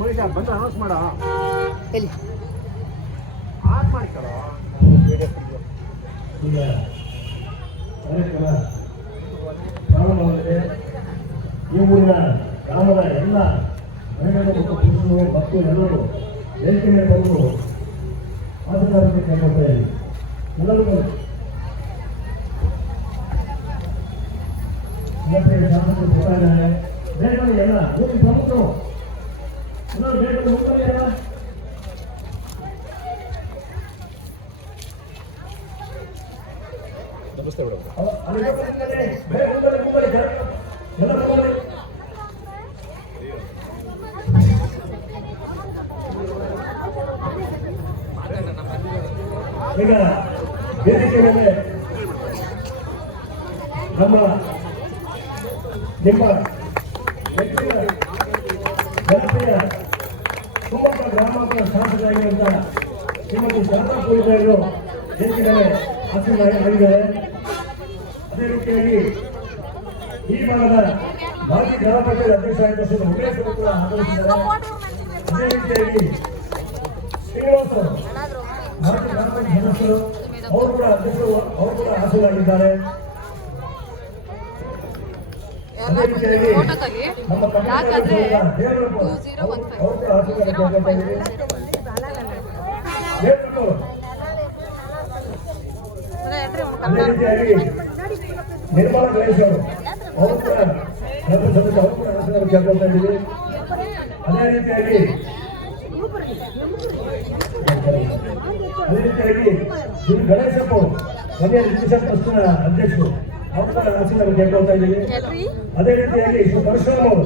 ಬಂದು ಅನೌನ್ಸ್ ಮಾಡ ಎಲ್ಲಿ ಆನ್ ಮಾಡ್ಕೊಳ್ಳೋ ಈಗ ಕಾರ್ಯಕ್ರಮ ಪ್ರಾರಂಭವಾಗಿದೆ. ಈ ಊರಿನ ಗ್ರಾಮದ ಎಲ್ಲ ಮಹಿಳೆಯರು ಮತ್ತು ಪುರುಷರು ಮತ್ತು ಎಲ್ಲರೂ ವೇದಿಕೆ ಮೇಲೆ ಬಂದು ಆಟಗಾರರಿಗೆ ಕೈಗೊಳ್ತಾ ಇದ್ದೀವಿ. ಎಲ್ಲರಿಗೂ ಶಾಸಕರು ಕೊಡ್ತಾ ಇದ್ದಾರೆ. ಬೇಗನೆ ಎಲ್ಲ ಊರಿನ ಪ್ರಮುಖರು ಎಲ್ಲರೂ ಬೇಗನೆ ಮುಖ್ಯಲ್ಲ. ನಮಸ್ತೆ ಮೇಡಮ್. ಈಗ ವೇದಿಕೆ ಮೇಲೆ ನಮ್ಮ ನಿಮ್ಮ ನೆಚ್ಚಿನ ಜನಪ್ರಿಯ ಶಿವಮೊಗ್ಗ ಗ್ರಾಮಾಂತರ ಶಾಸಕರಾಗಿರುವಂಥ ಶ್ರೀಮತಿ ಶಾರದಾ ಪೂಜಾರಿಗಳು ವೇದಿಕೆ ಮೇಲೆ ಆಸೀನರಾಗಿದ್ದಾರೆ. ಅದೇ ರೀತಿಯಾಗಿ ಈ ಭಾಗದ ಮಾಜಿ ಗ್ರಾಮ ಪಂಚಾಯತ್ ಅಧ್ಯಕ್ಷರಾದ ಶ್ರೀ ಉಮೇಶ್ವರು ಕೂಡ ಆಗಮಿಸಿದ್ದಾರೆ. ಅದೇ ರೀತಿಯಾಗಿ ಶ್ರೀನಿವಾಸ್ ಮಾಜಿ ಗ್ರಾಮ ಪಂಚಾಯತ್ ಸದಸ್ಯರು ಅವರು ಕೂಡ ಅಧ್ಯಕ್ಷರು ಅವರು ಕೂಡ ಆಸೀನರಾಗಿದ್ದಾರೆ. ಅದೇ ರೀತಿಯಾಗಿ ನಮ್ಮ ಅವರು ಕೂಡ ಆಸೀನರಾಗಿದ್ದಾರೆ. ಅದೇ ರೀತಿಯಾಗಿ ನಿರ್ಮಲಾ ಗಣೇಶ್ ಅವರು ಕೂಡ ಸದಸ್ಯ ಅವರು ಕೂಡ ಆಸೀನರಾಗಿ ಕೇಳ್ಕೊಳ್ತಾ ಇದ್ದೀವಿ. ಅದೇ ರೀತಿಯಾಗಿ ಗಣೇಶಪ್ಪ ಮನೆಯ ರಿಜಿಸ್ಟ್ರೇಷನ್ ಟ್ರಸ್ಟ್ನ ಅಧ್ಯಕ್ಷರು ಅವರು ಕೂಡ ಆಸೀನರಾಗಿ ಕೇಳ್ಕೊಳ್ತಾ ಇದ್ದೀವಿ. ಅದೇ ರೀತಿಯಾಗಿ ಶ್ರೀ ಪರಶುರಾಮ್ ಅವರು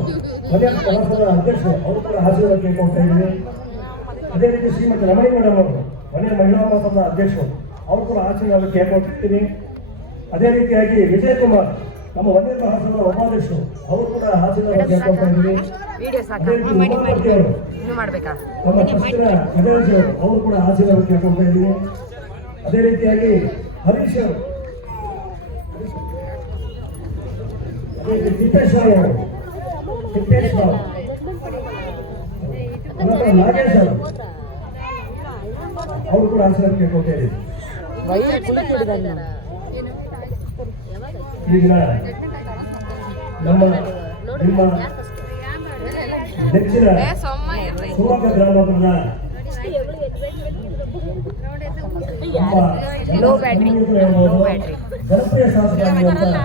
ಮನೆಯ ಕಲಾಸದ ಅಧ್ಯಕ್ಷರು ಅವರು ಕೂಡ ಆಸೀನರಾಗಿ ಕೇಳ್ಕೊಳ್ತಾ ಇದ್ದೀವಿ. ಅದೇ ರೀತಿ ಶ್ರೀಮತಿ ರಮಣಿ ಮೇಡಮ್ ಅವರು ಮನೆಯ ಮಹಿಳಾ ಮೋಸದ ಅಧ್ಯಕ್ಷರು ಅವರು ಕೂಡ ಆಸೀನರಾಗಿ ಕೇಳ್ಕೊಳ್ತಿರ್ತೀನಿ. ಅದೇ ರೀತಿಯಾಗಿ ವಿಜಯ್ ಕುಮಾರ್ ನಮ್ಮ ವನ್ಯ ಮಹಾಸಭಾ ಉಪಾಧ್ಯಕ್ಷರು ಅವರು ಕೂಡ ಆಸೀನರಾಗಿ ಕೇಳ್ಕೊಳ್ತಾ ಇದ್ದೀವಿ. ಅದೇ ರೀತಿ ಉಮಾಪತಿ ಅವರು ನಮ್ಮ ಟ್ರಸ್ಟಿನ ಖಜಾಂಚಿ ಅವರು ಕೂಡ ಆಸೀನರಾಗಿ ಕೇಳ್ಕೊಳ್ತಾ ಇದ್ದೀವಿ. ಅದೇ ರೀತಿಯಾಗಿ ಹರೀಶ್ ಅವರು, ಅದೇ ರೀತಿ ತಿಪ್ಪೇಶ್ ರಾವ್ ಅವರು, ತಿಪ್ಪೇಶ್ ರಾವ್, ನಾಗೇಶ್ ಅವರು ಅವರು ಕೂಡ ಆಸೀನರಾಗಿ ಕೇಳ್ಕೊಳ್ತಾ ಇದ್ದೀವಿ. ಈಗ ನಮ್ಮ ನಿಮ್ಮ ನೆಚ್ಚಿನ ಶಿವಮೊಗ್ಗ ಗ್ರಾಮದ ಜನಪ್ರಿಯ ಶಾಸಕರಾಗಿರುವಂತಹ